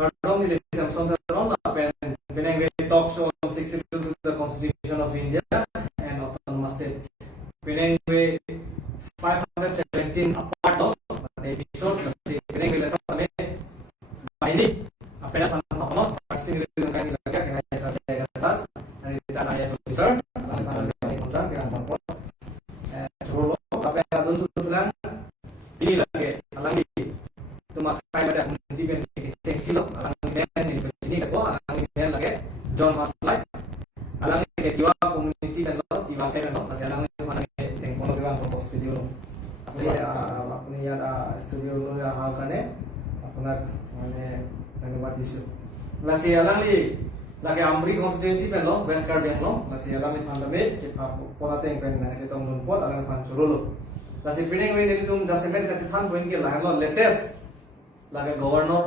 Kardom ni Sam Son Ron Penang talk show on 6 to the Constitution of India and Autonomous State. Penang 517 part of the episode kasi Penang will kami ini apa yang panahon pasti dengan kami lagi kaya sa kaya dari tanah ya officer tanah kami konsen yang mampu coba apa yang tuntut lang ini lagi alangi tumakai pada community ben cengsi lo alangi ben ini begini kan alangi ben lagi John Maslay alangi ketiwa community dan lo tiba kan lo kasi alangi mana yang kono tiba propose studio lo saya apni ya studio lo ya hal kane apnar mane धन्यवाद दिसु लासी अलांगली लाके आमरी कॉन्स्टिट्यूएंसी पे low waist कार्बिंग लो लासी अलांगली फांडमे के पोलातेंग पेन नासे तों नुन पोत अलांग फान चुरुलो लासी पिनेंग वे नेली तुम जासे पेन कासे थान पोइन के लालो लेटेस्ट लाके गवर्नर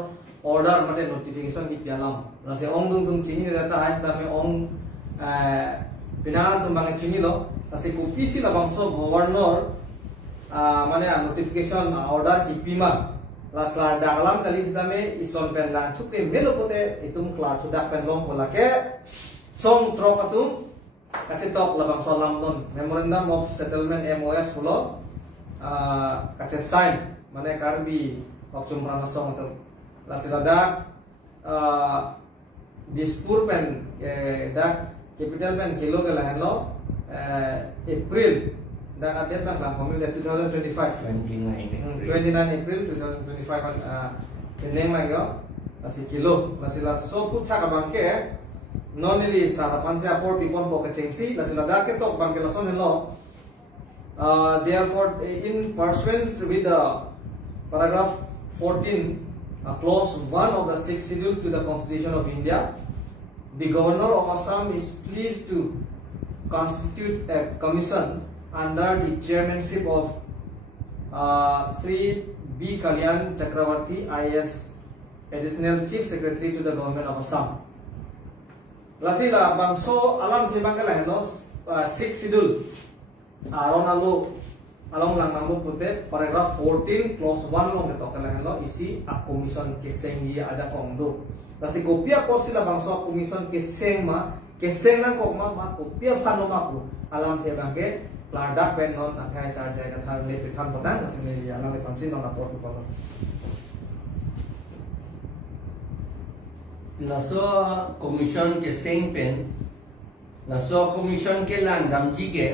ऑर्डर मते नोटिफिकेशन की प्यालाम लासी ओंग तुम चिनी देता आज दामे ओंग पिनाला तुम बांगे चिनी लो लासी कोपीसी लबांसो गवर्नर माने नोटिफिकेशन ऑर्डर की Pima la klar dalam kali sidame ison pen lang thupe melopote itum klar thudak pen long pola ke song tro katum kache tok labang solam don memorandum of settlement MOS pulo kache sign mane karbi okchum rana song tu la silada dispur pen dak capital pen kilo ke lahan lo April dan ada nak lah kami dari 2025 29 April 2025 peneng lagi masih kilo masih lah so putha ka bangke non ini sarapan se apor pipon po ka cengsi masih lah dak ketok bangke lason hello therefore in pursuance with the paragraph 14 clause 1 of the 6th schedule to the Constitution of India, the Governor of Assam is pleased to constitute a commission under the chairmanship of Sri B. Kalyan Chakravarti, IAS, Additional Chief Secretary to the Government of Assam. Lasila bangso alam thibangkala henos 6 schedule aron along lang nambo pute paragraph 14 clause 1 long ketokala heno isi a commission keseng dia aja kongdo. Lasi kopia ko sila bangso a commission keseng nang kokma ma kopia phanoma ko alam thibangke Larda pen non akai sarjai kathar le pitam podang sini ya nang pansin non apor ko laso commission ke seng pen laso commission ke lan damji ke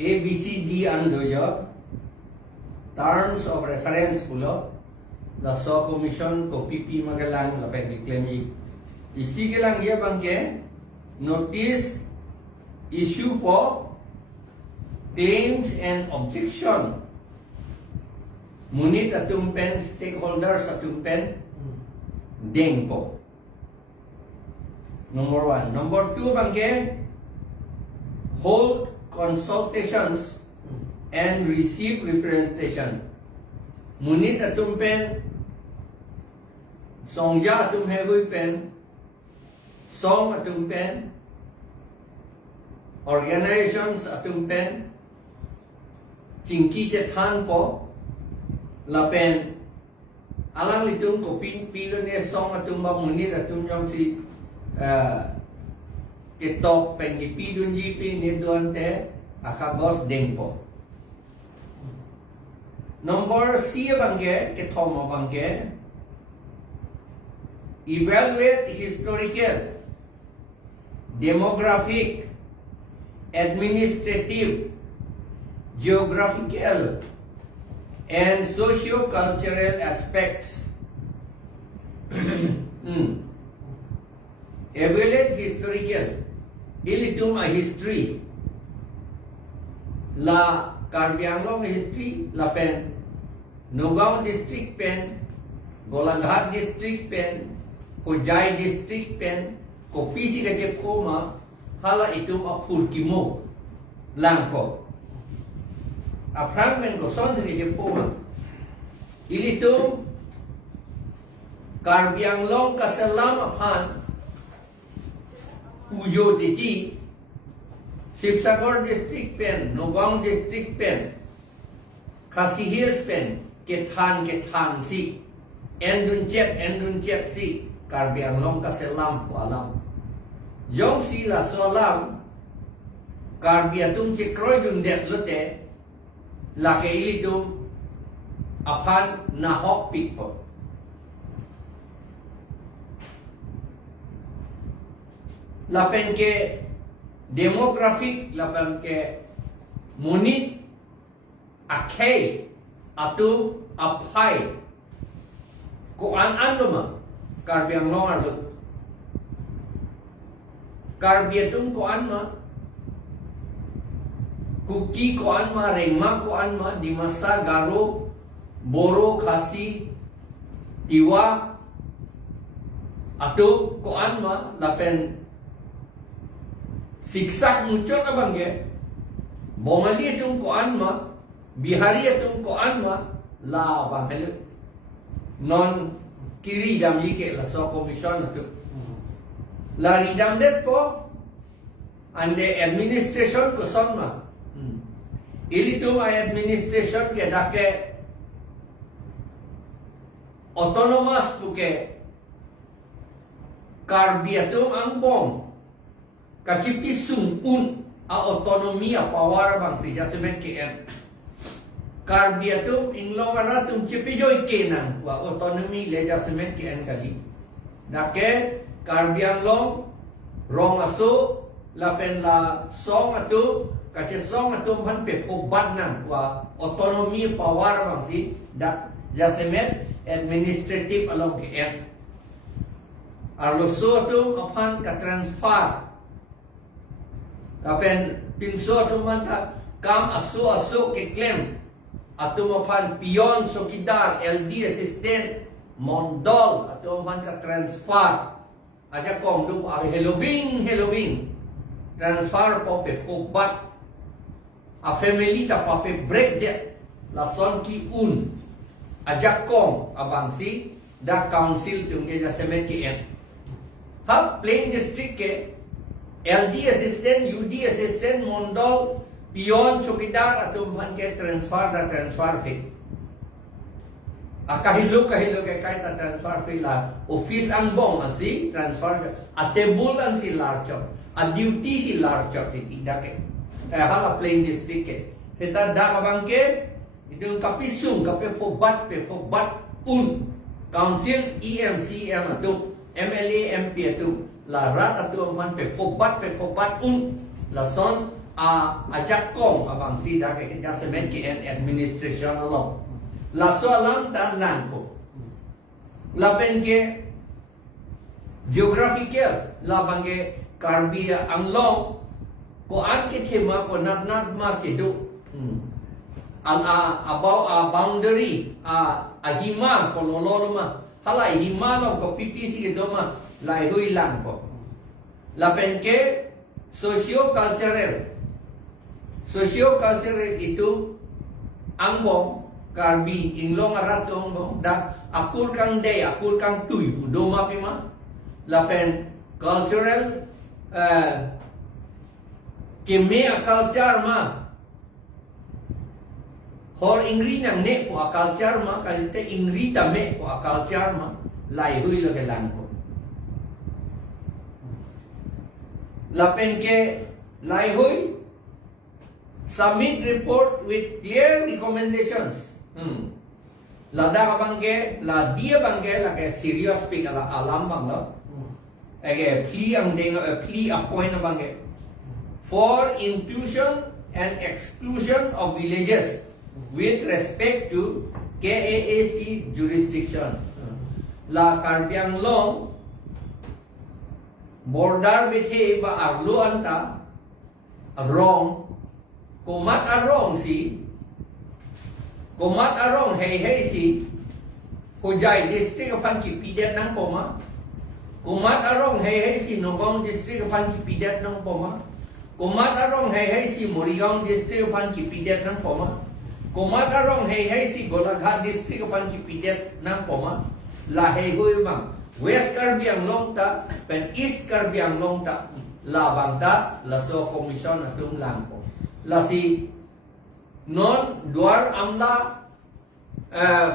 ABCD andojo terms of reference pulo laso commission ko PP magalang lapen diklemi isi ke lang ye bangke notice issue for claims and objection munit atumpen stakeholders atumpen deng po number 1 number 2 bangke hold consultations and receive representation munit atumpen songja atum hegui pen song atumpen organizations atumpen chingki che than po lapen alang litung ko pilo ne song atum ba munit atum jong si ketok pen ki pidun ji pi ne duante akagos deng po number C bangge ke thom bangge evaluate historical demographic administrative, geographical, and socio-cultural aspects. Evaluate historical. Ilitum a history. La Karbianglong history, la pen. Nogao district pen. Golaghat district pen. Kojai district pen. Kopisi kaje koma. Hala itum apur kimo lang po. Aprangmen ko son sa kejepuma. Ilitum Karbianglong kasalam apan Ujo Titi Sipsagor district pen, Nogong district pen, Khasi Hills pen, Kethan si endun chet si Karbi Anglong ka selam po alam. Yong si la so alam Karbi atum che kroy dun det lote la ke ilidum apan na hok pik po. Lapen ke demografik lapen ke munit akhai atum apai ko an luma Karbi Anglong arlo Karbi atum ko an ma kuki ko an ma rengma ko an ma dimasa garo boro khasi tiwa atum ko an ma lapen siksak muncul abang ye Bongali atum ko an ma Bihari atum ko an ma la bang hello non kiri dam yike la so commission atum la ridam det po ande administration ko son ma ili tu ay administration ke dake autonomous puke Karbi atum ang bom kacipi sumpun a otonomia power bang si jasmen KN Karbi atum inglong aratum cipi joy kenan wa otonomi le jasmen KN kali dake Karbi Anglong rong asu lapen la song atu kace song atum han pe pobat nan wa otonomi power bang si dak jasmen administrative along KN arlo so atum apan ka transfer Apen pinso atumanta kam asu ke claim atumapan pion sokidar LD assistant mondol atumapan ka transfer aja kong du ar Halloween transfer po pe kobat a family ta pa pe break de la son ki un aja kong abang si da council tung eja semet ki en ha plain district ke LD assistant, UD assistant, mondol, pion, sukidar, atum man ke transfer fee. Kahilo ke kahit na transfer fee la. Office ang bong ang si transfer fee. Atebul ang si larchot. A duty si larchot iti dake. Hala plain district ke. Kita da kabang ke, itong kapisung, pe pobat un. Council, EMCM atum, MLA, MP atum. La rat atu man pe pobat un la son ajak kong abang si da ke jasmen ki administration along la so alam tan lang po la pen ke geographical la bange Karbi Anglong ko an ke thema ko nat ma ke do about a boundary a hima ko loloma hala hima lo ko PPC ke do ma lai hui lang po lapen ke socio-cultural itu angbong Karbi Inglong arato angbong da akur kang tuy udoma pima lapen cultural kemea culture ma hor ingri nang ne po culture ma kalite ingri tame po culture ma lai hui lo ke lang po lapen ke lai hui submit report with clear recommendations lada bangge la dia bangge la ke serious pig ala alam bang lo ege plea ang deng plea appoint bangge for inclusion and exclusion of villages with respect to KAAC jurisdiction la Karbi Anglong border bethe ba arlo anta wrong kumat arong hey si Hujai district apan kipidat nang poma kumat arong hey si Nogong district apan kipidat nang poma kumat arong hey si Morigaon district apan kipidat nang poma kumat arong hey si Golaghat district apan kipidat nang poma la hey hoy bang West Karbi Anglong ta pen East Karbi Anglong ta la bangta la so commission atum lang po la si non duar amla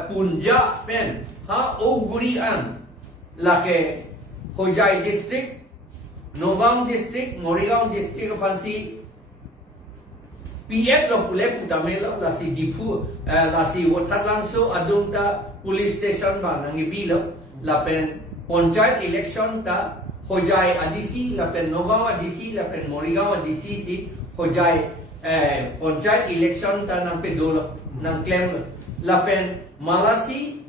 Punjab pen ha Ogurian lake Hojai district, Nogam district, Morigaon district pansi PF lo pule putamelo lasi dipu lasi wotat langso adung ta police station ba nangi bilo lapen panchayat election ta Hojai ADC lapen Nogam ADC lapen Morigaon ADC si Hojai panchayat election ta nang pedolo nang claim lapen Malasi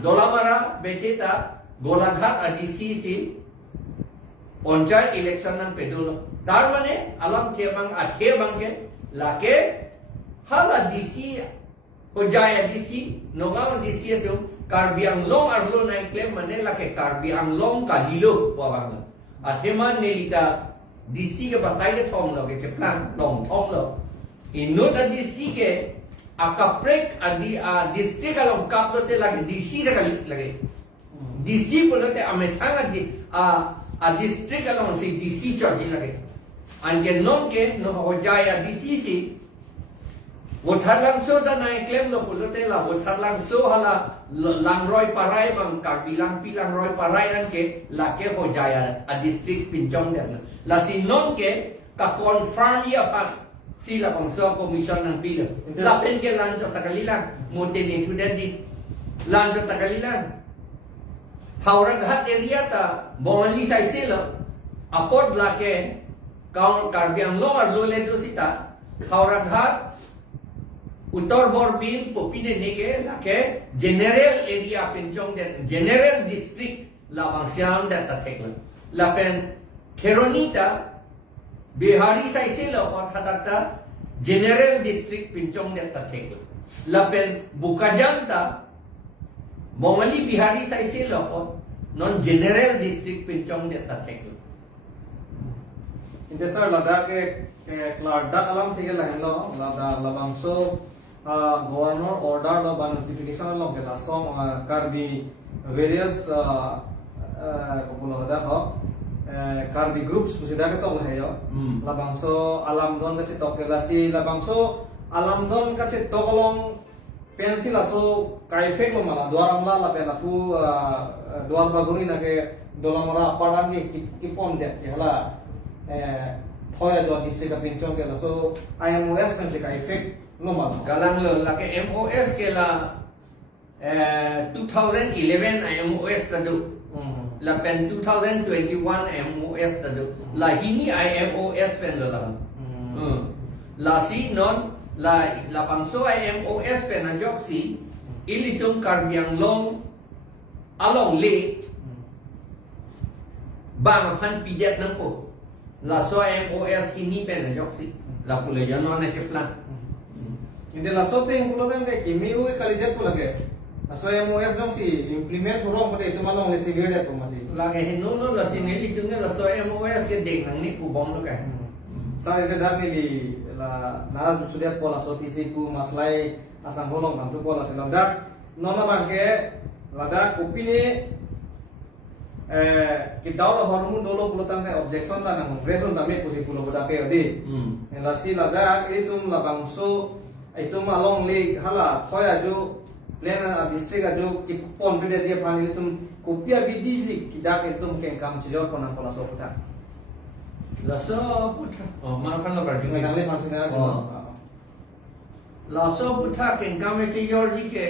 Dolamara beteta Golaghat ADC si panchayat election nang pedolo dar mane alam ke bang athe bang ke lake hala DC Hojai ADC Nogam ADC tu KarbiTopVideo arlo nai claim mane lake KarbiTopVideo ka lilo wa bang athe man nelita DC ke batai ke thong lo ke cheplan long thong lo inut ADC ke akaprek adi district along kaplote lage DC lage DC polote amethanga di district along si DC charge lage anke non ke no Hojai DC si wothar langso da nai claim lo polote la wothar langso hala langroi parai bang karbilang pilang roi parai nan ke lake Hojai district pinjong de la si non ke ka confirm ya pa sila pangso commission ng pila lapen ke lanjo takalilan mote ni tudanji lanjo takalilan Hauraghat area ta Bongali sai sila apod lake kaun KarbiTopVideo arlo ledo sita Hauraghat Uttar Borbil popine neke lake general area penchong den general district labang siam dan tatekla lapen Keronita Bihari sai sila or hadakta general district pinchong de tatekla lapen Bukajanta Bongali Bihari sai sila or non general district pinchong de tatekla Inte sir Ladakh ke Ladakh alam thege lahelo Ladakh labangso governor order lo ba notification lo ke la som Karbi various Ladakh ho Karbi groups pusida ke tol hayo labangso alam don ka chitok ke lasi labangso alam don ka chitok long pensil aso kaifek lo mala duaram la pena tu duar baguri na ke dolamara padan ke kipon de ke hala thoya jo district ka pinchong ke laso IMOS kan se kaifek lo mala galang lo la ke MOS ke la 2011 IMOS tadu la pen 2021 MOS tadu la hini IMOS pen la la si non la pangso IMOS pen anjok si ilitung KarbiTopVideo along le bang pan pidet nang po la so MOS hini pen anjok si la pula jano na cheplan inte la so te pulo den de kimi u kalijet pula ke aso MOS jong si implement hurong pade itu malong le sigede to mali lage hinu no la sineli tunge la so MOS ke dek nang ni ku bom lo ka sa ite dar ni la na ju sudet pola so tisi ku maslai asam bolong bantu pola selandak nona bangke lada opini kita lo hormon dolo pulo tamne objection ta nang reason tame kusi pulo boda ke odi la si lada itu labangso itu malong le hala khoya jo plan district ajo kipon bide je pani tum kopia bidisi kidak itum ken kam chijor konan pola so puta la so puta mana kan lo berjung nang le man singa la so puta ken kam chijor ji ke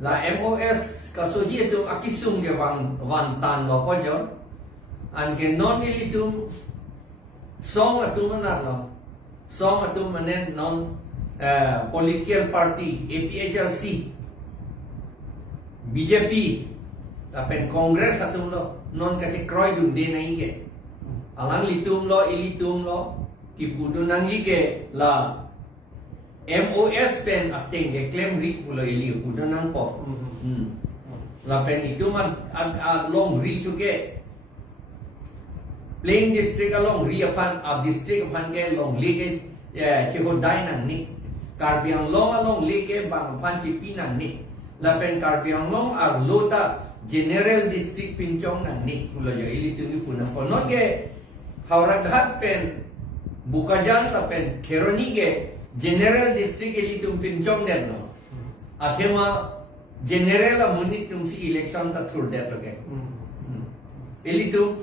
la MOS kasoji itu akisung ke wan tan lo pojor an ke non ilitum song atu manar lo song atu manen non political party APHLC BJP lapen Congress atum lo non kasi kroy dun de nai ke alang litum lo ilitum lo kipudu nangi ke la MOS pen ating ke claim ri pulo ili pudu nang po lapen itu man long ri chuke plain district along ri apan district apan ke long li ke chihodai nang ni KarbiTopVideo along leke bang panci pinang ni lapen KarbiTopVideo arlota general district pinchong nang ni pulo jo ili tu puna konon ke Hauraghat pen Bukajan sa pen Keroni ke general district eli tum pinchong der no athema general amuni tum si election ta thur der loge eli tum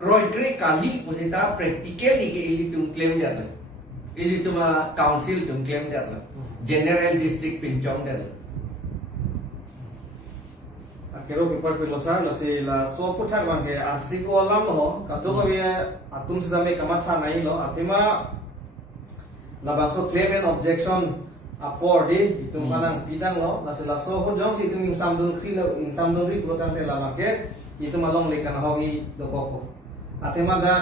roitre kali posita practically ke eli tum claim der lo eli tum council tum claim der lo general district pinchong der lo Kero ki part pelosa la se la so puthar bang ke arsi ko lam ho kato ko be atum sida me kamatha nai lo atima la bang so claim and objection apor di itum kanang pidang lo la se la so ho jong si itum samdun khri lo samdun ri protang te la make itum along le kan ho gi do ko atima da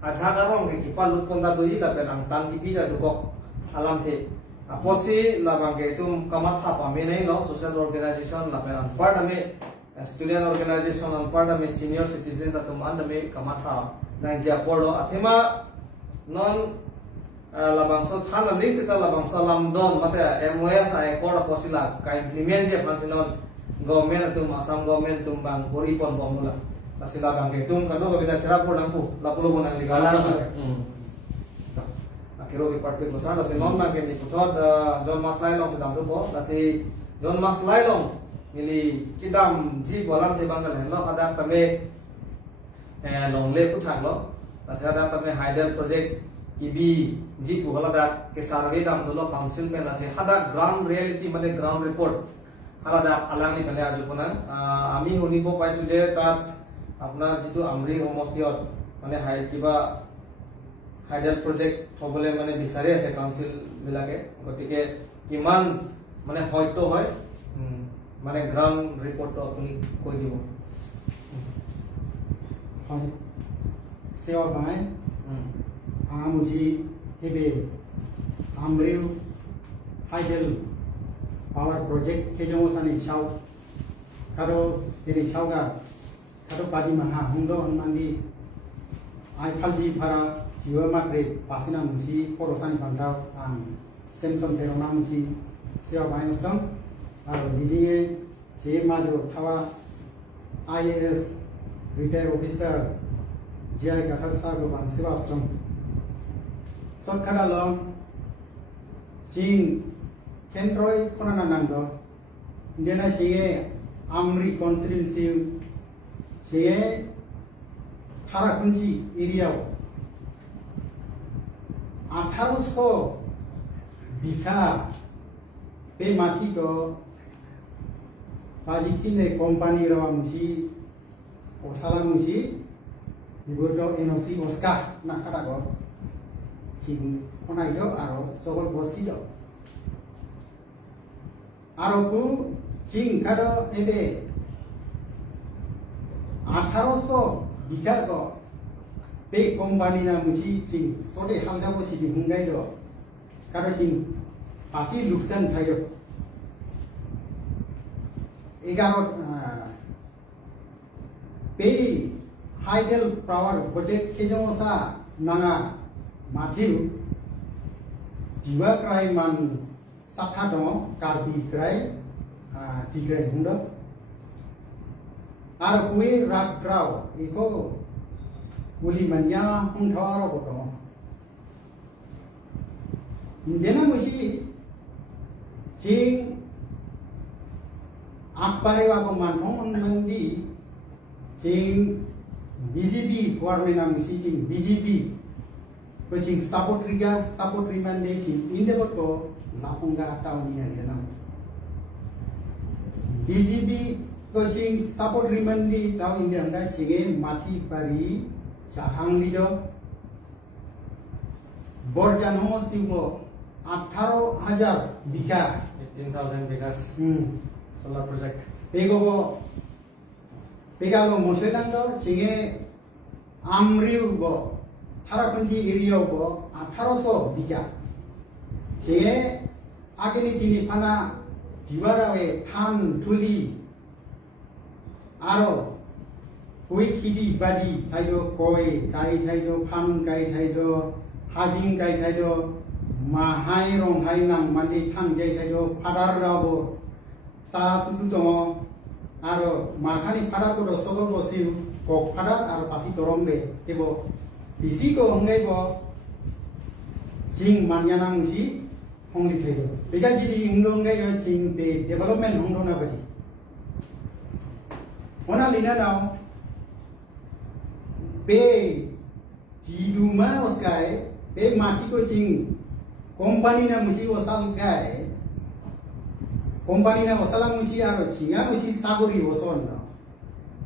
aja garong ki palut ponda do yi da pe ang tan ki pida do ko alam the aposi labang ke tum kamat thapa me nei lo social organization la pe an part ame student organization an part ame senior citizen ta tum an me kamat tha na ja polo athema non labang so thana ling se ta labang so lam don mate MOS ai ko aposi la ka implement je pan sinon government tum asam government tum bang pori pon bomula asila bang ke tum kado ko bina chara po lampu lapulo bonang ligala kero bi part pe losa la se non ma ke ni putot John Maslai long se dam do la se John Maslai long mili kidam ji bolam te bangal hen lo kada tame long le puthak lo la se ada tame hydel project ki bi ji pu hala da ke survey dam do lo council pe la se hada ground reality mane ground report hala da alang ni kale aju pona ami honibo paisu je tat apnar jitu amri homostiot mane hai kiba hydel project হবলে মানে বিচাৰি আছে কাউন্সিল বিলাকে গতিকে কিমান মানে হয়তো হয় মানে গ্রাউন্ড রিপোর্ট আপুনি কৈ দিব হয় সেৱা বাই আমুজি হেবে আমরিউ হাইডেল পাওয়ার প্রজেক্ট কেজমসানি সাউ কারো এরি সাউগা কারো পাদি মাহা হুংদো হনমান্দি আই খালজি ভাড়া jiwa makre pasina musi porosan pantau semson terona musi sewa bain ustam aro dijinge je majo thawa IAS retired officer GI gathar sa go bang sewa ustam sotkhala long jing kentroi khonana nangdo indena singe amri constituency singe tharakunji area 1800 বিঘা पे माथि को बाजिकी ने कंपनी रवा मुसी ओसाला मुसी बिबुरदो एनओसी ओस्का नाखादा गो चिं खनाइदो आरो सकल बसिदो आरो कु चिं खादो एबे 1800 बिघा को पे कंपनी ना मुसी चिं सोदे हालगा बसि दिहुंगाइदो कारो चिं पासी लुकसान थाइदो 11 पे हाइडल पावर प्रोजेक्ट केजमसा नांगा माथिउ दिवा क्राइ मान साथा दङ कार्बि क्राइ दिग्राइ हुंदो आरो कुइ रात राव इको मुलिमानिया हुंथारो बतो इंदेना मुसी जिं आपारे वाको मानथों नंदी जिं बीजेपी गवर्नमेंट मुसी जिं बीजेपी को जिं सपोर्ट रिमान दे जिं इंदेबो को लापुंगा टाउनी इंदेना बीजेपी को जिं सपोर्ट रिमान दे टाउ इंदेना जिंगे माथि पारी Sahanglido Borjan Homostibo 18,000 biga 18,000 bigas solar project Pegobo Pegalo Mosedando Singe Amriu go Tarakunji area go 1800 biga Singe Agni Tini Pana Diwarawe Tan Tuli Aro Kui kidi badi thaido koi kai thaido pham kai thaido hajing kai thaido ma hai rong hai nang mandi thang jai thaido phadar rabo sa susu tomo aro ma khani phadar ko sogo bosi ko phadar aro pasi torombe tebo bisi ko hongai bo jing manyana musi hongli thaido bega jidi ungdong ga yo jing be development hongdo na badi ona lina now be jiduma oskai be mati ko jing company na musi osal gai company na osala musi aro jinga musi sagori oson no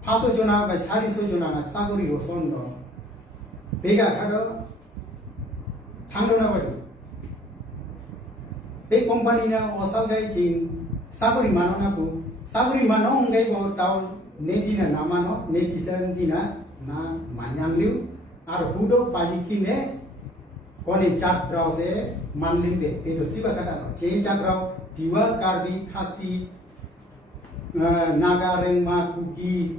paso jona ba chari so jona na sagori oson no bega kado thangdo na badi be company na osal gai jing sagori mano na bu sagori mano ngai bo town ne dina namano ne kisan dina na manyang liu aro budo paliki ne kone chat brau se manlin be edo siba kata no che chat brau diwa karbi khasi naga rengma kuki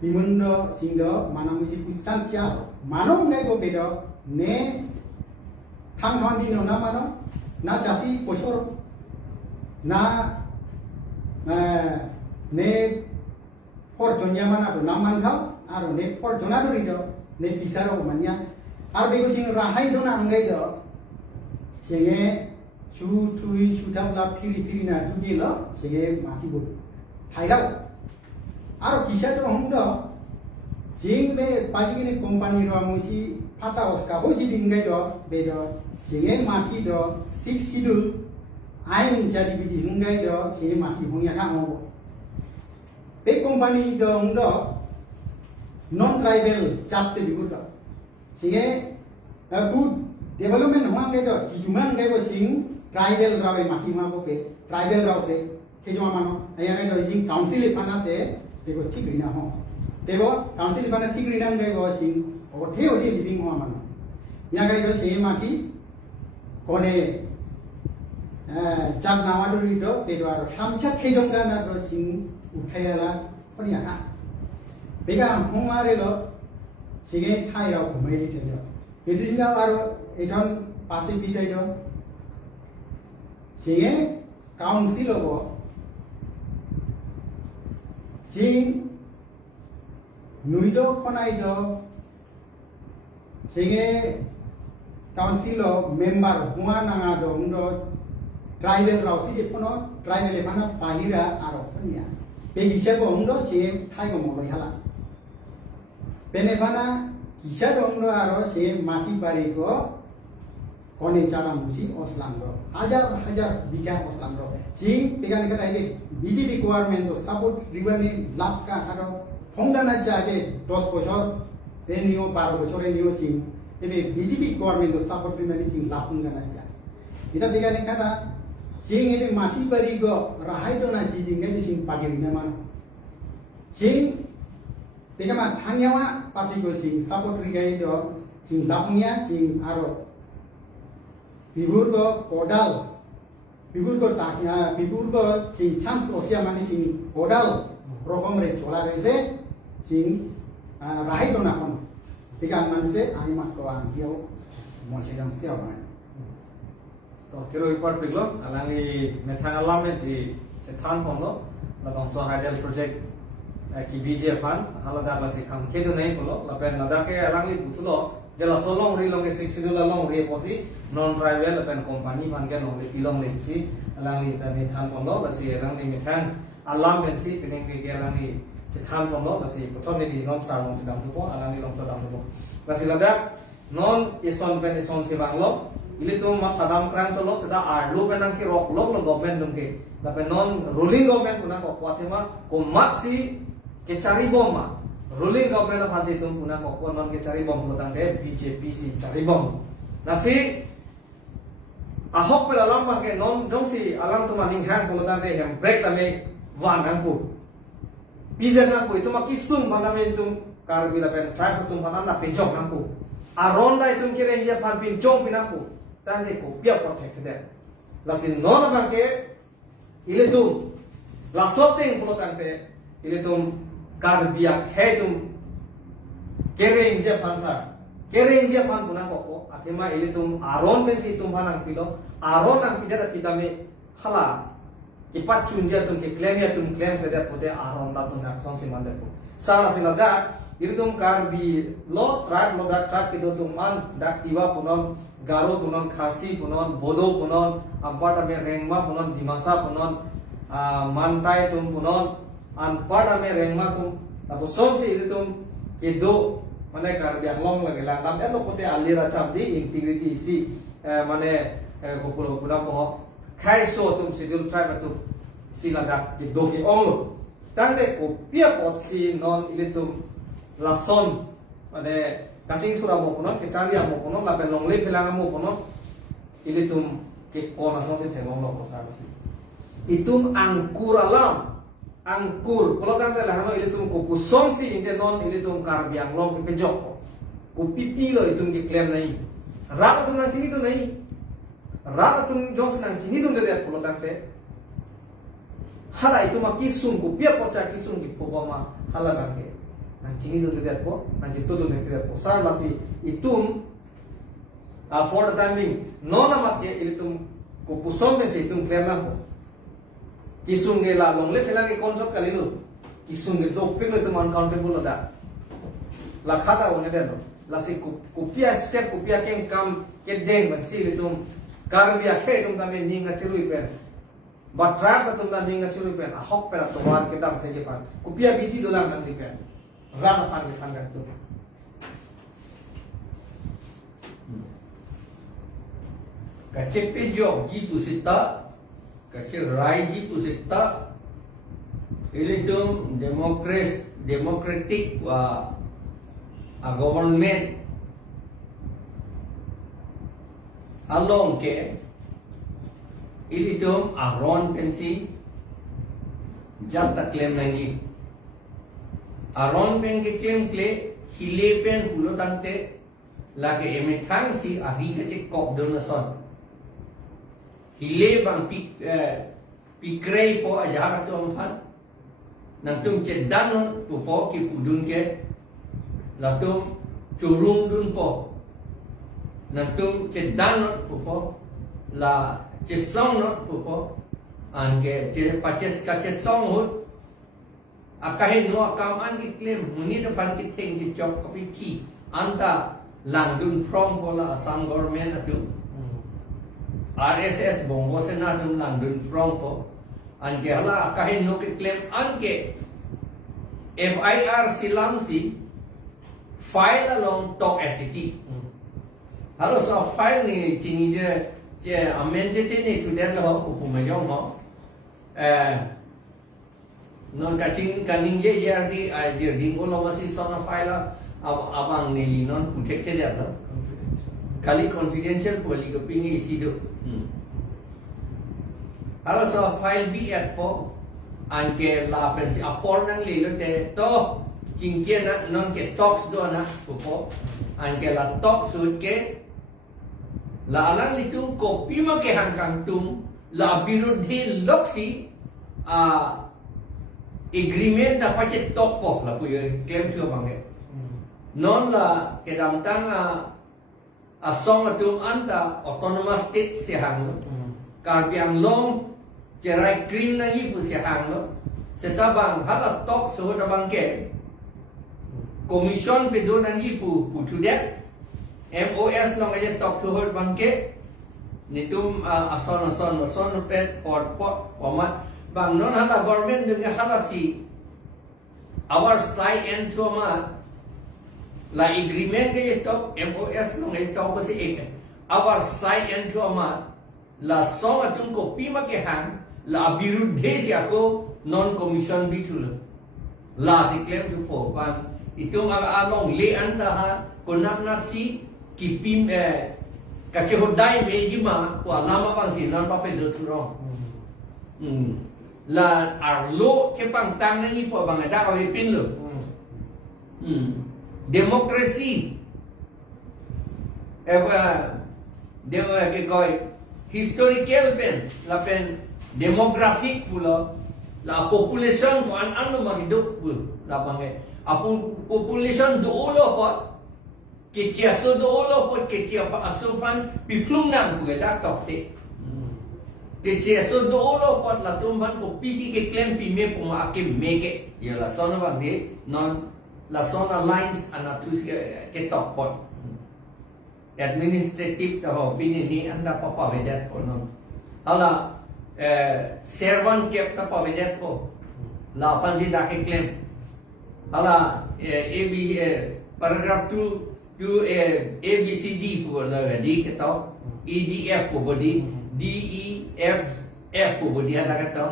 bimundo singdo manamusi pusan sia mano ngai bo bedo ne thang thon dino na mano na jasi pochor na ne por jonya mana to naman khau aro ne por jona do rido ne pisaro manya ar be ko jing rahai do na angai do senge chu thui chu dam la phiri phiri na du ge lo senge mati bu thai lau aro kisa do hong do jing be paji ne company ro musi phata oska bo ji ngai do be do senge mati do 6 schedule ain jadi bi ngai do senge mati hong ya ka ho be company dong do non tribal chap se bigur do singe good development hong ke do juman ke bo sing tribal rawe mati ma bo pe tribal raw se ke joma mano aya ke do jing council e pana se te ko thik rina ho te bo council e pana thik rina ke bo sing o the o di living ho mano ya ke do se mati kone chap na wa do ri do pe do samchat ke jong ga na do sing uthayala khoniya ka bega hongmare lo sige thaira khumai li thelo besinga aro edon pase bitai do sige council lo jing nuido khonai do sige council lo member huma nanga do ndo tribal rausi de phono tribal e bana palira aro khoniya Begi siapa ungdo si thai ko molo hala. Penebana kisah ungdo aro si mati bari ko kone cara musi oslando. Hajar biga oslando. Sing pegan kata ini BJP government to support ribani lapka aro hongdana jabe 10 bojor renio 12 bojor renio sing. Ebe BJP government to support ribani sing lapungana ja. Kita pegan kata sing ebe mati bari go rahai do na si dingai sing pagi na man sing pegama thangyawa party go sing support rigai do sing lapnya sing aro bibur go kodal bibur go taknya bibur go sing chance osia mani sing kodal rokom re chola rese sing rahai do na kon pegam man se ai mat ko ang dio mo che jang seo man तो केरो रिपोर्ट पिगलो अलांगी मेथान अलाम में सी थान पोंलो लगों सो hydel project की बीजे फान हलदा लसे खम केदो नहीं पोलो लपेन नदा के अलांगी बुतलो जला सोलोंग री लोंगे सिक्सिडुल लोंग री पोसी नॉन ट्राइबल लपेन कंपनी मान के लोंगे पिलोंग ले सी अलांगी तने थान पोंलो लसी अलांगी मेथान अलाम में सी पिने के अलांगी थान पोंलो लसी पथो में दी नॉन सार मोसी दाम तो अलांगी लोंग तो दाम तो लसी लदा नॉन इसन पेन इसन से बांगलो Ili tu mak sadam kran cholo seda arlu penang ki rock log lo government dum ke tapi non ruling government puna ko kwatema ko maksi ke cari bom ma ruling government la phasi tum puna ko non ke cari bom putang ke BJP si cari bom nasi ahok pe alam ma ke non jong si alam tu maning hang putang ke hem break tame wan hang pu bidan na ko itu makisum mana men tum karbi la pen tribe tum mana na pejok hang pu aronda itu kire hiya pan pin chong pinang pu tante ko pia protect de lasin non bangke ile tum la soteng pulo tante ile tum karbia hedum kere inje pansa kere inje pan puna ko akema ile tum aron ben si tum hanang pilo aron ang pidara pidame hala ipat chunja tum ke claim ya tum claim feder pote aron da tum na song si mande ko sala sinada tum Karbi lo tribe lo dak tribe itu tum an dak tiwa punon Garo punon Khasi punon Bodo punon part ame Rengma punon Dimasa punon Mantai tum punon an part ame Rengma tum tapo som si itu tum kedo mane Karbi Anglong lagi lang elo kote alira cham di integrity si mane kopulo punon po khai so tum schedule tribe tu sila dak kedo ke ong tangde kopia pot si non ilitum lason mane kacing thura mo kono ke chali mo kono la ben longle pelanga mo kono ilitum ke kona song se thengong lo kosa itum angkur alam angkur kalau tangde la hano ilitum ko pusong si inte non ilitum Karbi Anglong ke pejok ko pipi lo itum ke claim nahi rata tum nang chini to nahi rata tum jong nang chini tum de kalau tangde hala itu mah kisung ku pia posa kisung ki pogoma hala bangke nang chini do tidak po nang chito do tidak po sar lasi itum for the time being nona matke itum ku pusong men se itum clear na po kisung ge la longle phela ke concept kalilu kisung ge do pe itum uncountable da la khata one de lasi ku pia step ku pia ken kam ke deng man si itum Karbi akhe itum tame ninga chirui pen but tribes atum da ninga churu pen a hok pera to wan kitam thege pan kupia bidi dolar nan pen ran pan ke thanga tu kache pejo ji pusita kache rai ji pusita ilitum democratic wa a government along ke ilitum aron pensi jata claim lagi aron pen ke claim kle hile pen hulo tante lagi emethang si ahi ke cek kok donason hile bang pikrei po ajar tu amhan nantum cek danon tu po ki pudun ke latum curung dun po nantum cek danon tu po la song not pupo ange paches kaches song hut akahin no akam an ki claim muni da fan ki thing ki chok kapi thi anta langdun from pola Assam government atu RSS bongo sena dum langdun from po ange ala akahin no ki claim ange FIR silamsi file along talk attitude halo so file ni chini de je amended ni tu dan lo ku mayong mo non kacing kaning je di je ding lo masih sona file abang ni non protected ya kali confidential poli ko pini isi do halo so file bi at po anke la pensi apor nang le lo te to jingke na non ke talks do na po anke la talks sud ke la alang litung kopi ma ke hangkang tum la birudhi loksi agreement da pache tok po la pu claim tu bang non la ke dam tang a song atum anta autonomous state se hang Karbi Anglong cerai krim na yi pu se hang lo setabang hala tok so da bang ke commission pe do na yi pu tu det MOS long aja talk to her bangke nitum ason pet pot omat bang non hala government dengan hala si our side and to ma la agreement ke talk MOS long aja talk basi ek our side and to ma la song atum ko pima ke hang la birudhe si ako non commission bitul la si claim to po bang itung along le anda ha konak si kipim kacehodai mejima ko lama pang si non pa pe do turo la arlo ke pang tang ni po bang ada ka pin lo demokrasi dewa ke koi historical pen la pen demographic pula la population ko an magiduk pu la pange apu population do lo po kecil so do lo pot kecil pa asupan piplung nang buga dak tok te kecil so do lo pot la tumban ko pisi ke klem pi me pung akim meke ya la sono bang de non la zona lines anatus ke tokpot administrative ta ho bini ni anda papa vedet ko no hala servan kep ta pa vedet ko la panji da ke claim hala ab paragraph 2 to abcd ko la di ke to edf ko body def ko body ada ka to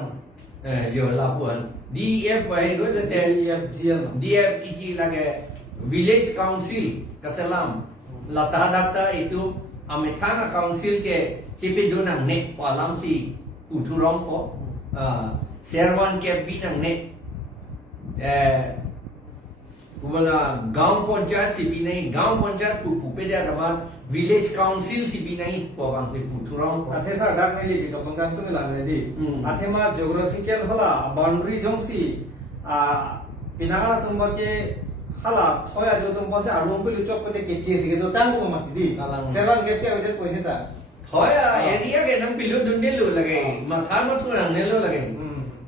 yo la buan def by go la def la ke village council kasalam la tahadata itu amethana council ke cipe donang ne palam si uturong ko servan ke binang ne Kumala gaon panchayat si binai gaon panchayat pupeda raman village council si binai pawang si puturang athesa dak meli ki jobangam tu mila ledi athema geographical hala boundary jongsi pinagala tumba ke hala thoya jo tumba se arung pili chok ko ke chesi ke to tang ko mati di sevan get ke wede ko hita thoya area ke nam pilu dundelu lage matha mathu rang nelo lage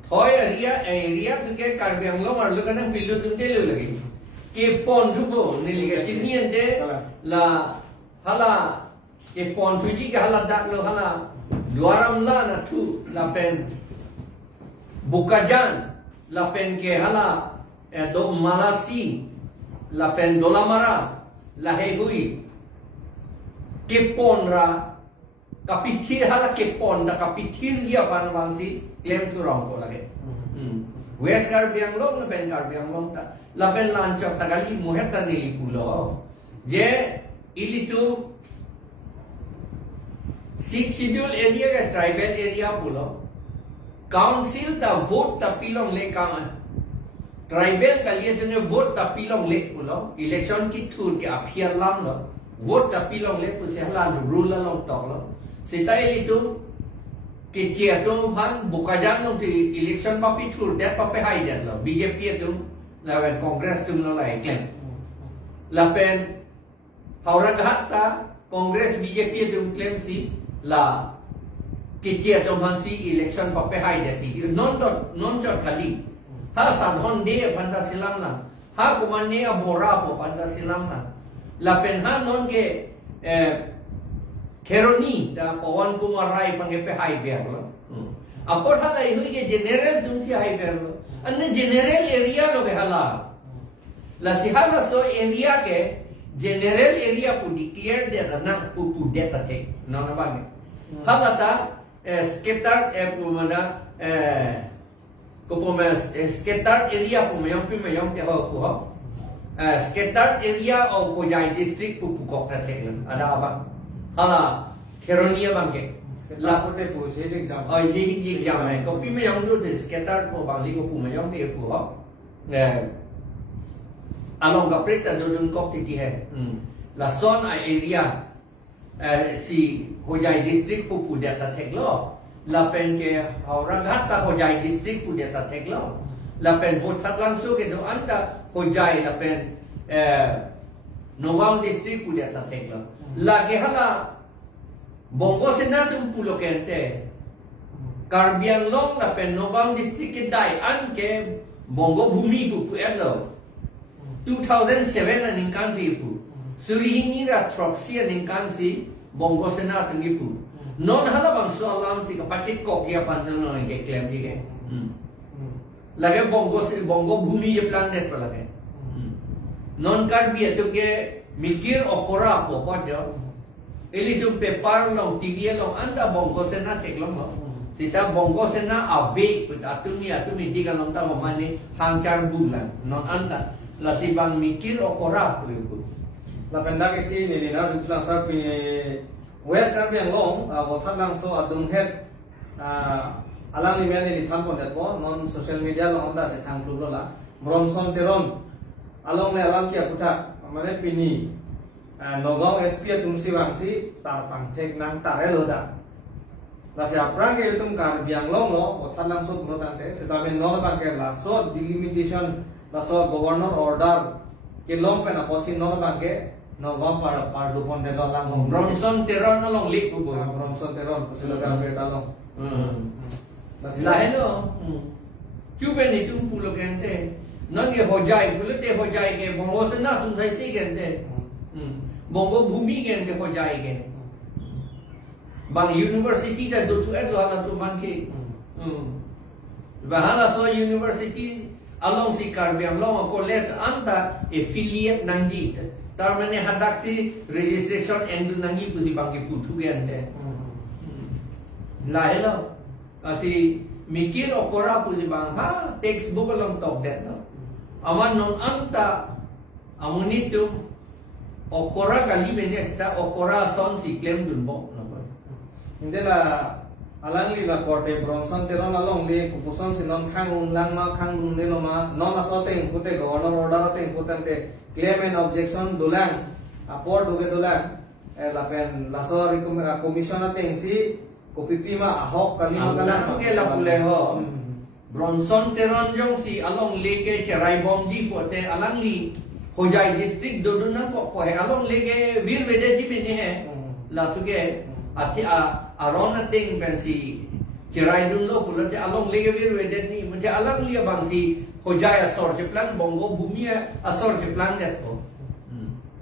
thoya area tu ke karbiang lo marlu kana pilu dundelu lage ke pon rubo niliga sinian de la hala ke pon tuji ke hala dak lo hala duaram la na tu la pen bukajan la pen ke hala do malasi la pen dolamara la hehui ke pon ra kapithi hala ke pon da kapithi dia pan bangsi claim tu rong ko lage West Karbiang Long na Ben Karbiang Long ta laben lanchok tagali muheta nili pulo je ilitu 6 schedule area ka tribal area pulo council ta vote ta pilong le ka tribal kaliya dunge vote ta pilong le pulo election ki thur ke aphiar lam lo vote ta pilong le pu se hala rule long tok lo sita ilitu ke chia tu han bukajan long ti election pa pi thur det pa pe hai det lo BJP tu la wen congress tu no lai claim la pen haurat hatta congress BJP tu claim si la ke chia tu han si election pa pe hai det ti non chot kali ha sadhon de panda silam na ha kumanne abora po panda silam na la pen ha non ke Keroni da Pawan Kumarai pangepe high bear lo. Apot hala ihu ke general dumsi high bear lo. Anne general area lo ke hala. La sihala so area ke general area pu declare de rana pu data ke. No na bang. Hala ta skater pu mana ko skater area pu mayong ke ho pu ho. Skater area of Kojai district pu kok ta ke ada apa? hala Keronia bangke la pote pu se exam ye exam hai ko pi me yong do se scatter po bangli ko pu me yong de pu ho along ka preta do dun kok ti hai la son area si Hojai district pu data thek lo la pen ke Hauraghat ta Hojai district pu data thek lo la pen bo that langsung ke do anda Hojai la pen Nogam district pu data thek lo lagi hala bongo senadum pulo kente Karbiang Long la pen Nogam district ke dai an ke bongo bumi pu elo 2007 an ingkan si pu surihini ra troxia ningkan si bongo senat ngi pu non hala bang soalam si ka pachik ko kia panjal no ke claim di ke lagi bongo bumi je planet pa lagi non Karbi tu ke mikir okora po pajo ili tu paper long TV long anda bongo sena tek long sita bongo sena ave put atumi di kalong ta mamani hangcar bulan non anda la si bang mikir okora po ibu la penda ke si ni na lang sa pi West Karbiang Long bothak lang so adung het alang ni men ni tham pon det po non social media long anda se thang lu la bromson teron along le alam kia puta amane pini Nogam SP tumsi bangsi tar pangthek nang tare loda la se aprang ke tum Karbiang Long lo bothak lang so bro tante se tamen no ba ke la so delimitation la so governor order ke long pe na posin no ba ke Nogam par lupon de la long Bronson teron long lik po Bromson teron sila Karbiang talong la hello Cuban itu pulo kente non ge hojai bulut de hojai ge bongo sena tum sai si gen de bongo bhumi gen de hojai ge bang university da do tu et lo ala tu man ke bahala so university along si Karbi Anglong college anta affiliate nangji tar mane hadak si registration endu nangi pusi bangki putu gen de la hello kasi mikir okora pusi bang ha textbook along tok det no aman non anta amunitum okora kali menesta okora son si claim dun bo no hindi la alang lila korte bronson teron along le kupuson sinon khang unlang ma khang unle no ma non asoteng kute governor order ateng kutante claim and objection dulang aport duge dulang lapen lasor commission ateng si kopipi ma ahok kali magala ke la pule ho bronson teron jong si along le ke cherai bomji pote alang li hojai district doduna ko he along le ke vir vedeji bene he la tu ke ati arona ting pensi cerai dun lo pulat along lege vir wedet ni muje alang lia bangsi hojai asor jeplan bongo bumi asor jeplan det ko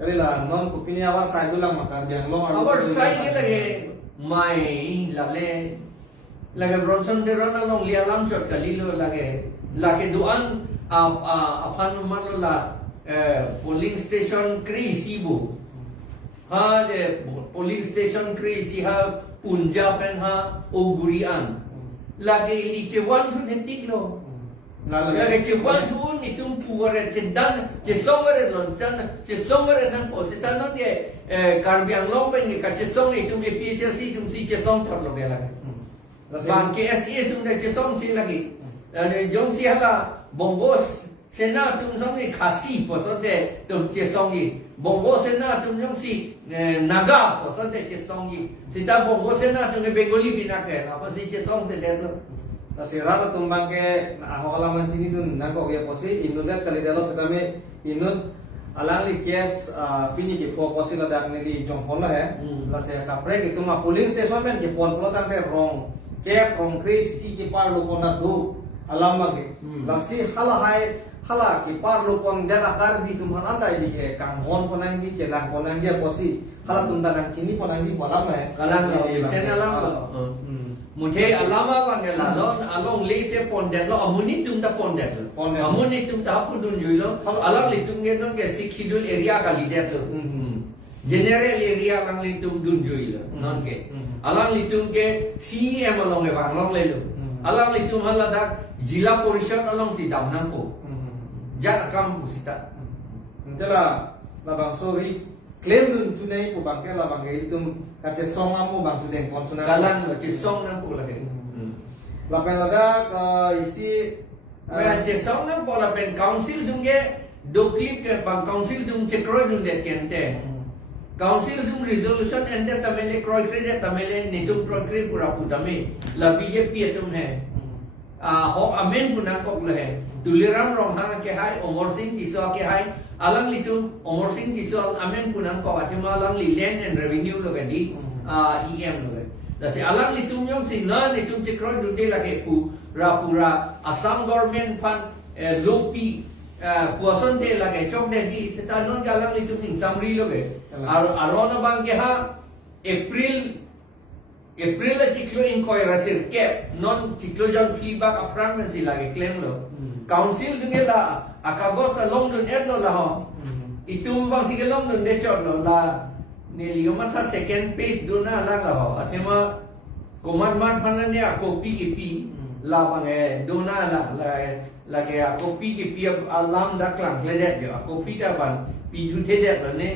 kali la non kupini awar sai dulang makar biang lo awar sai ke lage mai lale lage bronson de ron along lia lam chot kali lo lage duan apan malo la polling station kri sibu ha de polling station kri si ha Punjab and ha Ogurian lagi li cewan tu tentik lo lagi cewan tu ni tum puare cedan cesongare lontan cesongare nang po setan non ye Karbi Anglong pen ni ka cesong itu PHLC tum si cesong thot lo bela ban KSE tum de cesong si lagi jong si hala bongos sena tum song ni khasi po so de tum cesong ni bongo sena tum jong si naga po so de cesong ni sita bongo sena tum bengali bina ke na pa si cesong se de lo kasi rata tumbang ke ahok alaman sini dun nangko ya posi inudet kali dalo setame inut alang li kes pini ke po posi ladak meli jongpon la he la se kapre ke tuma polling station men ke pon plo tampe rong ke rong kris si ke par lo pona du alam ke la si hala ki par lo pon dela Karbi tum anda ini ke kang hon ponang ji ke lang ponang ji posi hala tum da nang chini ponang ji polam he kalang lo sen alam lo mujhe alama bang la lo along late pon det lo amuni tum da pon det lo amuni tum ta pudun jui lo alang li tum ngen non ke sikidul area kali det lo general area alang li tum dun jui lo non ke alang li tum ke CM along ke bang long le lo alang li tum hala dak jila porishad along si dam nang ko jat kam busita ntela la bang sorry claim dun tunai ko bang ke la bang ke tum kate song amu bang sudeng pon tunai kalang lo che song nang ko lagi la pen lada isi When che song nang ko la pen council dung ge do clip ke bang council dung che kroy dung det kente council dung resolution ende tamele kroy credit tamele ni dung kroy credit pura putame la BJP tum hai ho amen punang ko le hai tuliram rong ha ke hai Omor Singh Kiswa ke hai alang litum Omor Singh Kiswa amen punang ko atima alang li land and revenue lo di EM lo da si alang litum yong si na litum che kroy dung de la ke pura Assam government fund lopi puason de la ke chok de ji seta non galang litum ning samri lo ke arona bang ke ha April la ciklo inkoy rasir ke non ciklo jam feedback apran men si lagi claim lo council dunge la akagos long dun erno la ho itum bang si long dun de chot lo la ne lioma tha second page duna la ho athema command man phanan ne ako PKP la bang duna la ke ako PKP alam da klang le de jo ako pita ban pi ju the de lo ne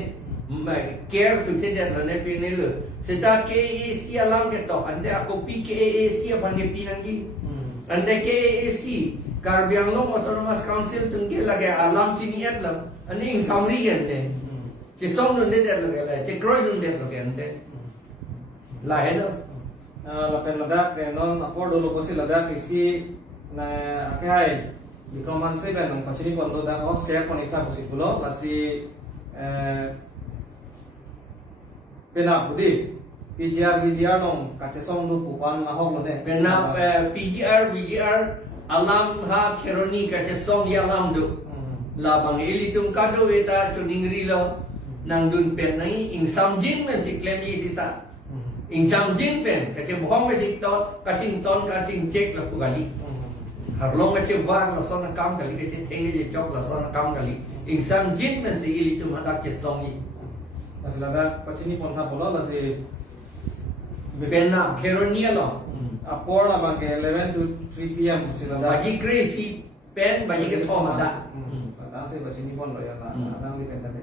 care tu tidak lane pinelu seta KAC alam ke to ande aku PKAC apa ne pinangi ande KAC Karbi Anglong Autonomous Council tungke lage alam sini atlam ande ing samri ande che song nun de lage la che kroy nun de lage ande la hello la pen lada ke non apor dolo kosi lada isi na kai dikroman se ben non pachini pon do da ho share kon itha kosi pulo lasi pena budi PGR nong kache song nu pukan na hok lo de pena PGR VGR alam ha keroni kaca song ya alam du labang ilitum kado eta chuningri lo nang dun pen nai ing samjin men si klem yi sita ing samjin pen kaca bohong me to kacing ton kacing cek la pugali harlong kaca war la sona kam kali kaca tenge je chok la sona kam kali ing samjin men si ilitum hadak kaca song yi masalahnya pacini pon ha bola masih Benna keronia lo apor lah bang 11 to 3 p.m. sila bagi crazy pen bagi ke thom ada kadang sih pacini pon lo ya lah kadang di pen tadi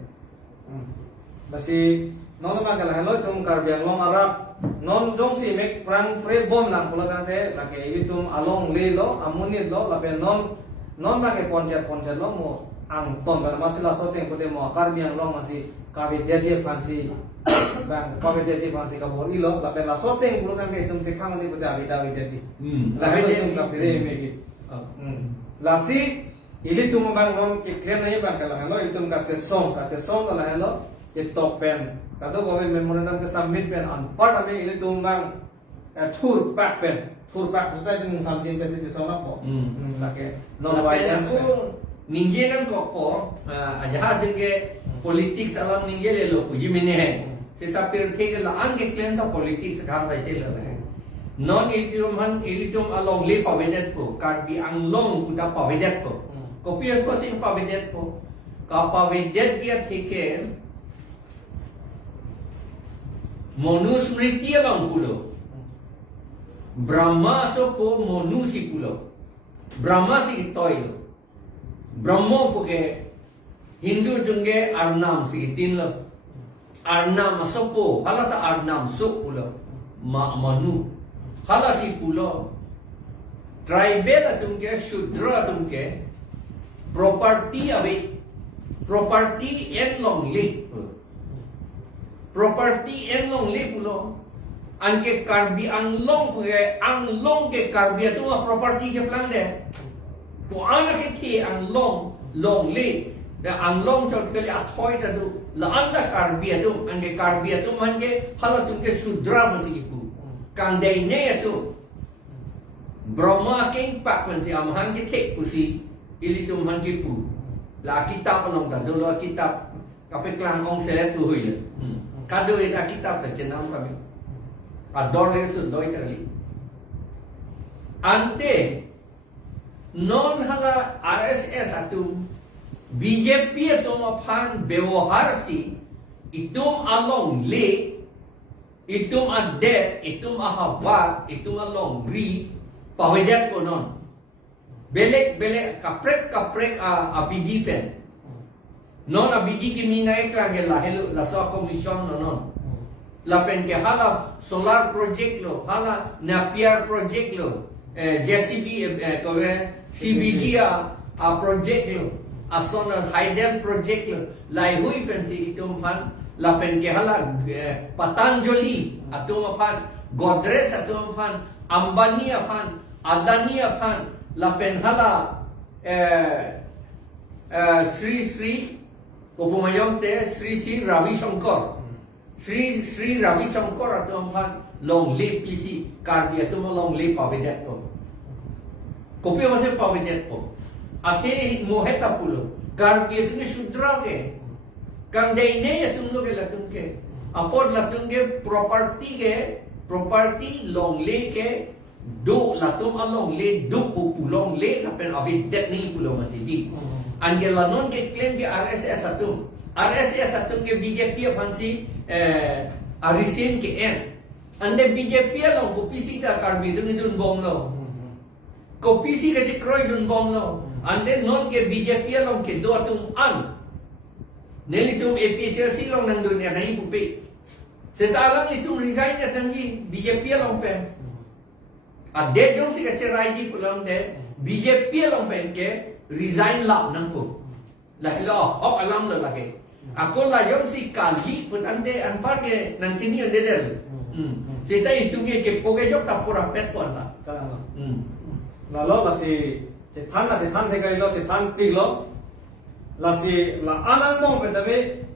masih non bang kalau hello tum karbiang long arab non jong si make prang pre bom lang pula kan te lagi ini tum along le lo amunit lo lapen non bang poncat lo mo ang ton ber masih lah soteng putih mo karbiang long masih kabe deje fancy bang kabe deje fancy kabor ilo lapen lah soteng pula kan ke tum sekang ni putih abi deje lapen tum kapire megi lasi ini tum bang non iklim nahi bang kalau hello itu kace song lah hello it top pen kado gobe memorandum ke submit pen on part abi ini tum bang tour pack pasti dengan samjin pen si sona po lake non violence ninje kan kok aja dengan politik salam ninje le lo puji mene hai seta pir thek la ang ke claim da politik sekarang baise le non ilitum along le pavedet po karbi ang long kuda pavedet po kopi ko sing pavedet po ka pavedet dia theke monusmriti along pulo brahma so po monusi pulo brahma si toilo Brahmo puke Hindu jengge Arnam si tin lo Arnam asopo hala ta Arnam so pulo manu hala si pulo tribal atumke Shudra atumke property ave property en long le pulo anke karbi ang long ke karbi atuma property je plan de po anak ke ang long le da ang long shot kali athoy ta du la anda karbi atu ange karbi atu manje hala tunke Shudra masi ipu kang dai ne atu Brahma king pak man si amhan ke tek pusi ilitum han ke pu la kitab long ta do la kitab kape klang ong selet tu hui kado eta kitab ta chenam kami ador le su doi ta li ante non hala RSS atu BJP atum aphan ବ୍ୟବହାର si itum along le itum ade itum ahavat itum along ri pawedat ko non belek kaprek abidi pen non abidi ki minai klang la helo la so commission non la pen ke hala solar project lo hala napier project lo JCB ko CBG project lo asona hydel project lo lai hui pen si itum phan la pen ke hala Patanjali atum phan Godrej atum phan Ambani phan Adani phan la pen hala Sri Upumayong te Sri Ravi Shankar Sri Ravi Shankar atum phan long le PC karbi atum long le pavedet ko kopi wase pavedet ko akhir moheta pulo karbi atum Shudra ke kang dai ne atum lo ke latum ke apod latum ke property long le ke do latum along le do pulong le lapen avidet ni pulo matidi angela non ke claim ke RSS atum ke BJP fansi arisin ke en ande BJP long ko PC ta karbi dun bom lo ko PC ke kroy dun bom lo ande non ke BJP long ke do atum an neli tum APCC long nang dun ya nai pupi setalang itu resign ya tangi BJP long pen ade jong si ke cerai ji pulang de BJP long pen ke resign lap nang pu la lo ok alam lo lagi aku lah jong si kali pun ande anpar ke nang sini ande del seta itu ke poge jok ta pura pet pon la lalu masih cetan sekali lo cetan pig lo lasi la anang mong pendame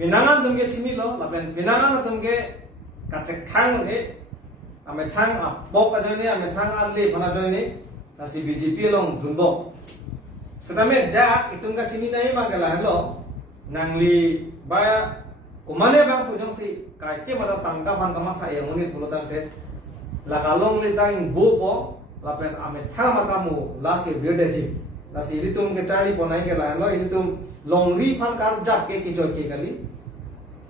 pinangan tumge chimi lo la pen pinangan tumge kacek khang ame thang bok ka joni ame thang ali bana joni nasi BJP long dunbok. Setame dak itung ka chini nai magala lo nangli baya kumane bang pujong si kai ke mata tangka pan kama tha yang unit pulutan te la kalong li tang bu po la pen ame tha mata mu la si berde ji la si litum ke chari ponai ke la lo litum long ri pan kar jak ke ki jo ke kali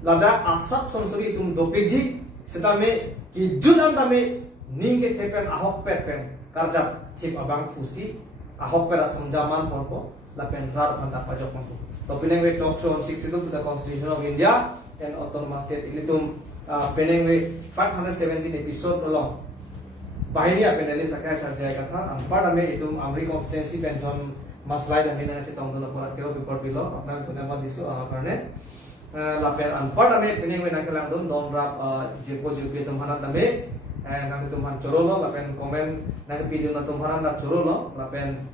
la da asat somsuri tum dope ji setame ki junam tame ning ke thepen ahok pet pen karjat thip abang fusi ahok pera samjaman porko la pen rar manta pajok porko to pineng we talk show on 62 to the Constitution of India and autonomous state ilitum peneng we 517 episode long bahaya peneli sakai sarjaya katha ampar ame itum amri constituency penjon maslai dan mina che tong dona porat kero report bilo apna tunama disu karne la pen ampar ame peneng we nakelang don rap jepo jepe tumhana dame nanti tumhan corolo lapen komen nanti video na tumhan na corolo lapen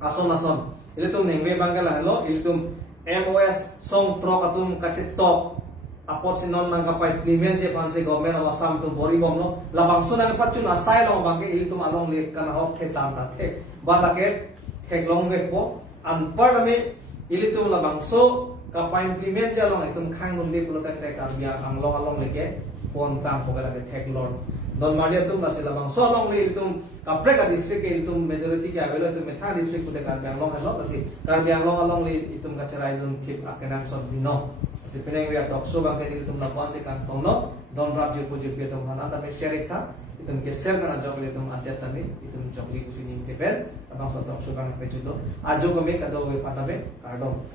ason ini tum nengme bangala hello ini tum MOS song trok atum kacit tok apot sinon nang kapai nimen je panse government awasam tum bori bom no labang sunan pacun asai lo bangke ini tum along le kana hok the tam ta the balake thek long ve po anpar ame ini tum labang so kapai implement je long itum khang nun de pulotak tek abia along leke pon tam pogala ke thek lord don madia tum la sila bang so long le tum kapreka district ke tum majority ke avelo tum metha district pute karbiang long hello kasi karbiang long along le tum kacerai tum tip akenam son bino kasi peneng ria talk show bang ke tum la pon se kan tongno don rap je puje ke tum hana ta me share tha itum ke share kana jog le tum atia tami itum jog li kusini ke bel abang so talk show bang pe chudo ajo ko me kado we patabe kardom